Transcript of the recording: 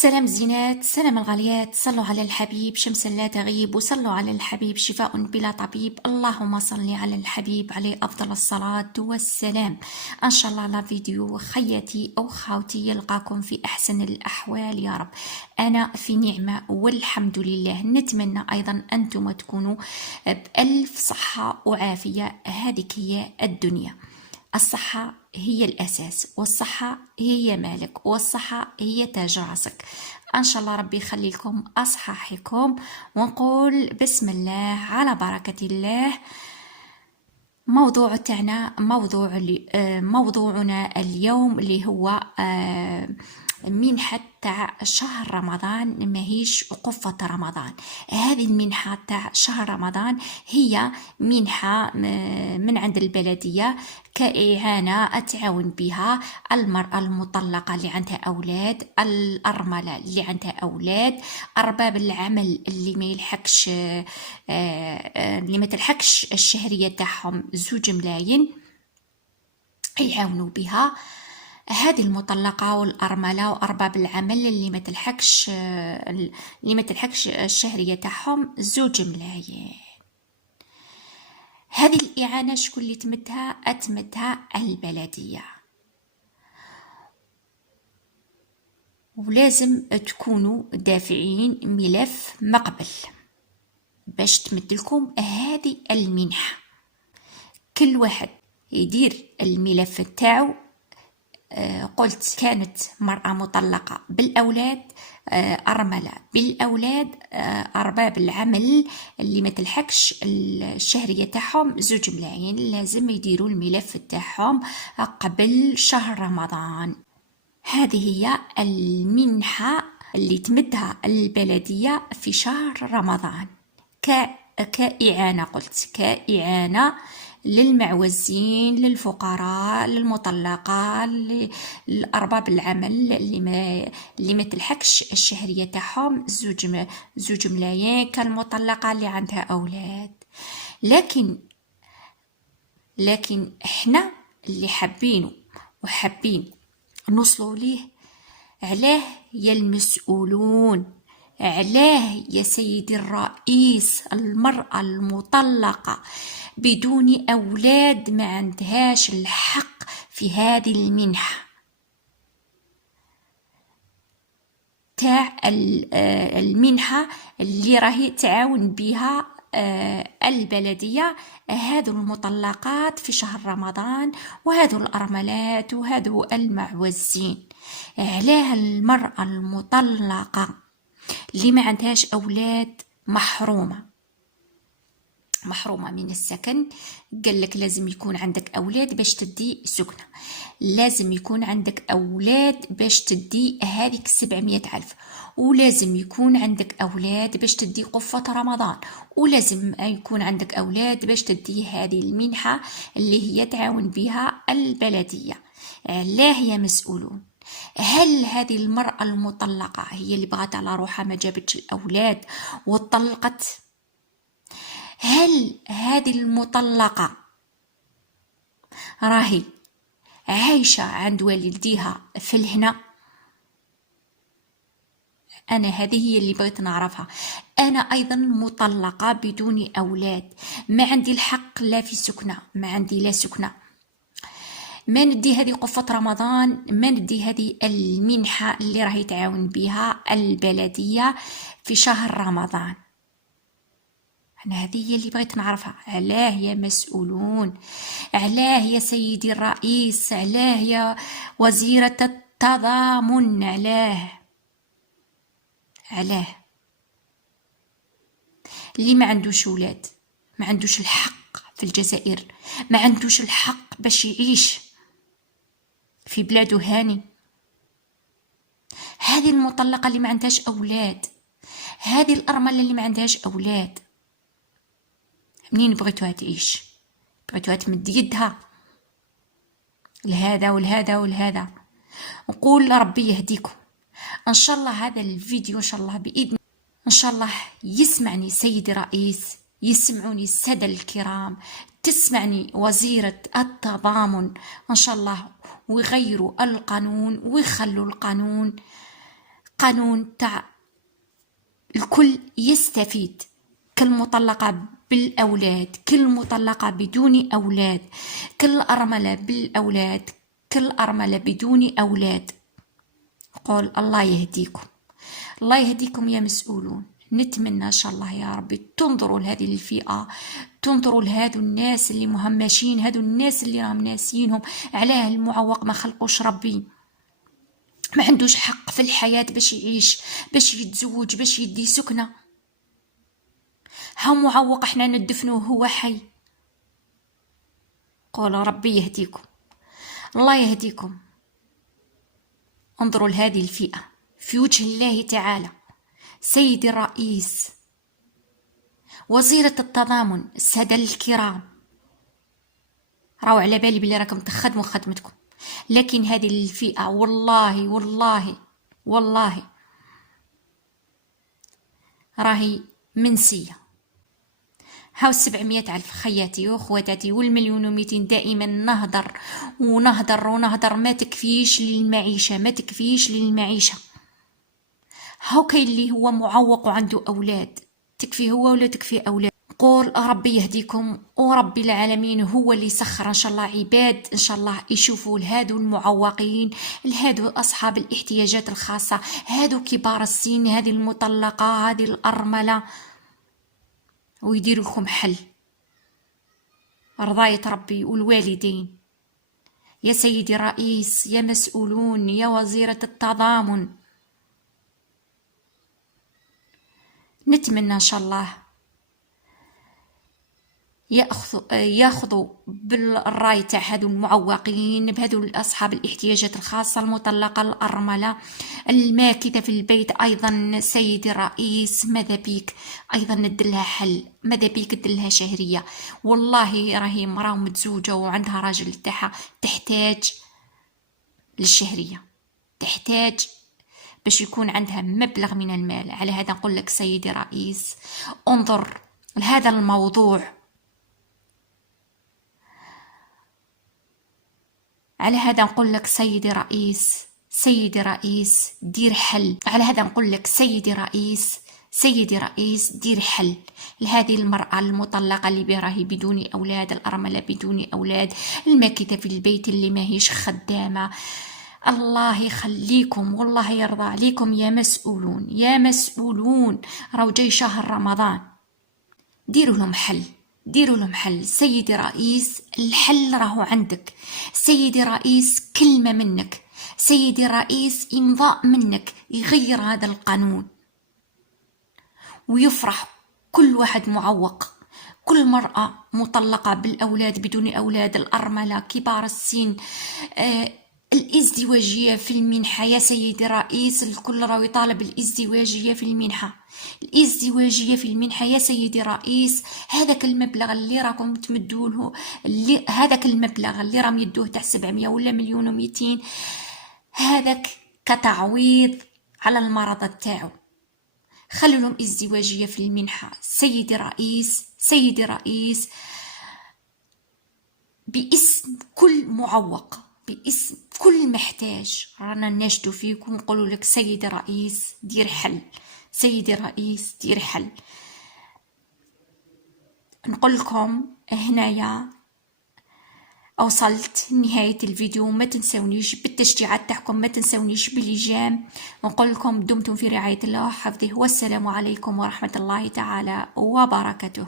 سلام زينات، سلام الغاليات، صلوا على الحبيب شمس لا تغيب، وصلوا على الحبيب شفاء بلا طبيب. اللهم صل على الحبيب عليه أفضل الصلاة والسلام. إن شاء الله لا فيديو خياتي أو خاوتي يلقاكم في أحسن الأحوال يا رب. أنا في نعمة والحمد لله. نتمنى أيضا أنتم تكونوا بألف صحة وعافية. هذه هي الدنيا. الصحة هي الأساس، والصحة هي مالك، والصحة هي تاج راسك. إن شاء الله ربي يخلي لكم أصحاحكم، ونقول بسم الله على بركة الله. موضوع تاعنا موضوعنا اليوم اللي هو منحة تاع شهر رمضان، ماهيش قفة رمضان. هذه المنحة تاع شهر رمضان هي منحة من عند البلدية كإعانة تعاون بها المرأة المطلقة اللي عندها أولاد، الأرملة اللي عندها أولاد، أرباب العمل اللي ما تلحقش الشهرية تاعهم 2 ملايين يعاونوا بها. هذه المطلقة والأرملة وأرباب العمل اللي ما تلحقش الشهرية تاعهم 2 ملايين. هذه الإعانة شكون اللي تمدها البلدية، ولازم تكونوا دافعين ملف مقبل باش تمدلكم هذه المنحة. كل واحد يدير الملف تاعو. قلت كانت مرأة مطلقة بالأولاد، أرملة بالأولاد، أرباب العمل اللي ما تلحقش الشهرية تاعهم 2 ملايين، لازم يديروا الملف تاعهم قبل شهر رمضان. هذه هي المنحة اللي تمدها البلدية في شهر رمضان كإعانة. قلت كإعانة للمعوزين، للفقراء، للمطلقة، لأرباب العمل اللي ما تلحقش الشهرية تاعهم 2 ملايين، كالمطلقة اللي عندها أولاد. لكن احنا اللي حابين نوصلوا ليه. علاه يا المسؤولون، علاه يا سيدي الرئيس، المرأة المطلقة بدون أولاد ما عندهاش الحق في هذه المنحة تاع المنحة اللي راهي تعاون بها البلدية. هذو المطلقات في شهر رمضان، وهذو الأرملات، وهذو المعوزين. علاه المرأة المطلقة اللي ما عندهاش أولاد محرومة من السكن؟ قال لك لازم يكون عندك أولاد باش تدي سكنة، لازم يكون عندك أولاد باش تدي هذيك 700,000، ولازم يكون عندك أولاد باش تدي قفة رمضان، ولازم يكون عندك أولاد باش تدي هذه المنحة اللي هي تعاون بها البلدية. علاه يا مسؤولون؟ هل هذه المرأة المطلقة هي اللي بغات على روحها ما جابتش الأولاد وطلقت؟ هل هذه المطلقة راهي عايشة عند والديها في الهنا؟ أنا هذه هي اللي بغيت نعرفها. أنا أيضا مطلقة بدون أولاد، ما عندي الحق لا في سكنة، ما عندي لا سكنة، ما ندي هذه قفة رمضان، ما ندي هذه المنحة اللي راهي تعاون بها البلدية في شهر رمضان. أنا هذه هي اللي بغيت نعرفها. علاه يا مسؤولون؟ علاه يا سيدي الرئيس؟ علاه يا وزيرة التضامن؟ علاه اللي ما عندوش ولاد ما عندوش الحق في الجزائر، ما عندوش الحق باش يعيش في بلاده هاني. هذه المطلقة اللي ما عندهاش أولاد، هذه الأرملة اللي ما عندهاش أولاد، منين بغيتوها تعيش؟ بغيتوها تمد يدها لهذا ولهذا ولهذا؟ نقول ربي يهديكم. ان شاء الله هذا الفيديو ان شاء الله باذن ان شاء الله يسمعني سيدي رئيس، يسمعوني السادة الكرام، تسمعني وزيرة التضامن ان شاء الله، ويغيروا القانون ويخلوا القانون قانون تاع الكل يستفيد، كل مطلقة بالأولاد، كل مطلقة بدون أولاد، كل أرملة بالأولاد، كل أرملة بدون أولاد. قول الله يهديكم، الله يهديكم يا مسؤولون. نتمنى إن شاء الله يا ربي تنظروا لهذه الفئة، تنظروا لهذو الناس اللي مهمشين، هذو الناس اللي راهم ناسينهم. علاه المعوق ما خلقوش ربي؟ ما عندوش حق في الحياة باش يعيش، باش يتزوج، باش يدي سكنة. ها معوق احنا ندفنوه هو حي. قولوا ربي يهديكم، الله يهديكم. انظروا لهذه الفئة في وجه الله تعالى. سيدي الرئيس، وزيرة التضامن، السادة الكرام، راهو على بالي بلي راكم تخدموا خدمتكم، لكن هذه الفئة والله والله والله راهي منسية. هاو 700 ألف خياتي وأخواتاتي والمليون وميتين. دائما نهدر ونهدر ونهدر، ما تكفيش للمعيشة، ما تكفيش للمعيشة. هاو كاين اللي هو معوق وعنده أولاد، تكفي هو ولا تكفي أولاد؟ قول ربي يهديكم، وربي العالمين هو اللي سخر إن شاء الله عباد إن شاء الله يشوفوا لهادو المعوقين، لهادو أصحاب الاحتياجات الخاصة، هادو كبار السن، هذه المطلقة، هذه الأرملة، ويديروا لكم حل. رضاية ربي والوالدين. يا سيدي الرئيس، يا مسؤولون، يا وزيرة التضامن، نتمنى إن شاء الله ياخذوا بالراي تاع هذو المعوقين، بهذو اصحاب الاحتياجات الخاصه، المطلقه، الارمله، الماكثه في البيت. ايضا سيدي الرئيس، ماذا بيك ايضا ندلها حل، ماذا بيك ندلها شهريه. والله راهي مراه متزوجه وعندها راجل تاعها، تحتاج للشهريه، تحتاج باش يكون عندها مبلغ من المال. على هذا نقول لك سيدي الرئيس، انظر لهذا الموضوع. على هذا نقول لك سيدي رئيس، سيدي رئيس دير حل. على هذا نقول لك سيدي رئيس، سيدي رئيس دير حل لهذه المرأة المطلقة اللي راهي بدون أولاد، الأرملة بدون أولاد، الماكثة في البيت اللي ماهيش خدامة. الله يخليكم والله يرضى عليكم يا مسؤولون، يا مسؤولون. راهو جاي شهر رمضان، ديروا لهم حل، ديروا لهم حل. سيدي رئيس الحل راهو عندك، سيدي رئيس كلمة منك، سيدي رئيس إمضاء منك يغير هذا القانون ويفرح كل واحد معوق، كل مرأة مطلقة بالأولاد، بدون أولاد، الأرملة، كبار السن، الازدواجية في المنحة. يا سيدي الرئيس الكل راهو يطالب الازدواجية في المنحة، الازدواجية في المنحة. يا سيدي الرئيس هذاك المبلغ اللي راكم تمدوله، هذاك المبلغ اللي راهم يدوه تاع 700 ولا مليون و200، هذاك كتعويض على المرض تاعو. خلوا لهم ازدواجية في المنحة. سيدي الرئيس، سيدي الرئيس، باسم كل معوق، باسم كل محتاج، رانا ناشدو فيك ونقولوا لك سيدي الرئيس دير حل، سيدي الرئيس دير حل. نقول لكم هنايا وصلت نهاية الفيديو. ما تنسونيش بالتشجيعات تاعكم، ما تنسونيش بالإيجام. نقول لكم دمتم في رعاية الله وحفظه، والسلام عليكم ورحمة الله تعالى وبركاته.